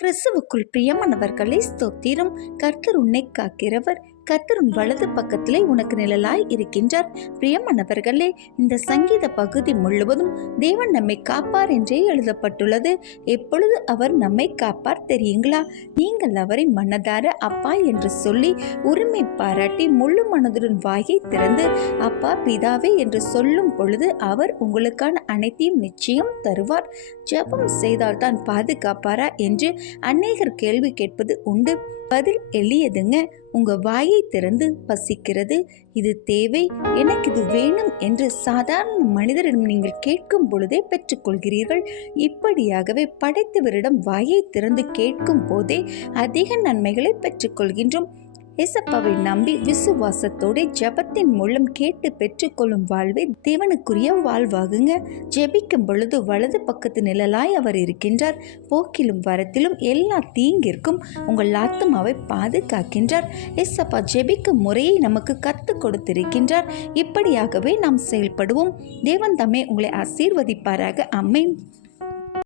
கிறிஸ்துவுக்குள் பிரியமானவர்களே, ஸ்தோத்திரம். கர்த்தர் உன்னை காக்கிறவர். கர்த்தர் உன் வலது பக்கத்திலே உனக்கு நிழலாய் இருக்கின்றார். பிரியமானவர்களே, இந்த சங்கீத பகுதி முழுவதும் தேவன் நம்மை காப்பார் என்றே எழுதப்பட்டுள்ளது. எப்பொழுது அவர் நம்மை காப்பார் தெரியுங்களா? நீங்கள் அவரை மனதார அப்பா என்று சொல்லி உரிமை பாராட்டி முழு மனதுடன் வாயை திறந்து அப்பா பிதாவே என்று சொல்லும் பொழுது அவர் உங்களுக்கான அனைத்தையும் நிச்சயம் தருவார். ஜெபம் செய்தால் தான் பாதுகாப்பாரா என்று அநேகர் கேள்வி கேட்பது உண்டு. பதில் எளியதுங்க. உங்க வாயை திறந்து பசிக்கிறது, இது தேவை, எனக்கு இது வேணும் என்று சாதாரண மனிதரிடம் நீங்கள் கேட்கும் பொழுதே பெற்றுக்கொள்கிறீர்கள். இப்படியாகவே படைத்தவரிடம் வாயை திறந்து கேட்கும் போதே அதிக நன்மைகளை பெற்றுக்கொள்கின்றோம். ஏசப்பாவை நம்பி விசுவாசத்தோட ஜெபத்தின் மூலம் கேட்டு பெற்றுக்கொள்ளும் வாழ்வே தேவனுக்குரிய வாழ்வாகுங்க. ஜெபிக்கும் பொழுது வலது பக்கத்து நிழலாய் அவர் இருக்கின்றார். போக்கிலும் வரத்திலும் எல்லா தீங்கிற்கும் உங்கள் ஆத்துமாவை பாதுகாக்கின்றார். ஏசப்பா ஜெபிக்கும் முறையை நமக்கு கற்றுக் கொடுத்திருக்கின்றார். இப்படியாகவே நாம் செயல்படுவோம். தேவன் தாமே உங்களை ஆசீர்வதிப்பாராக. ஆமென்.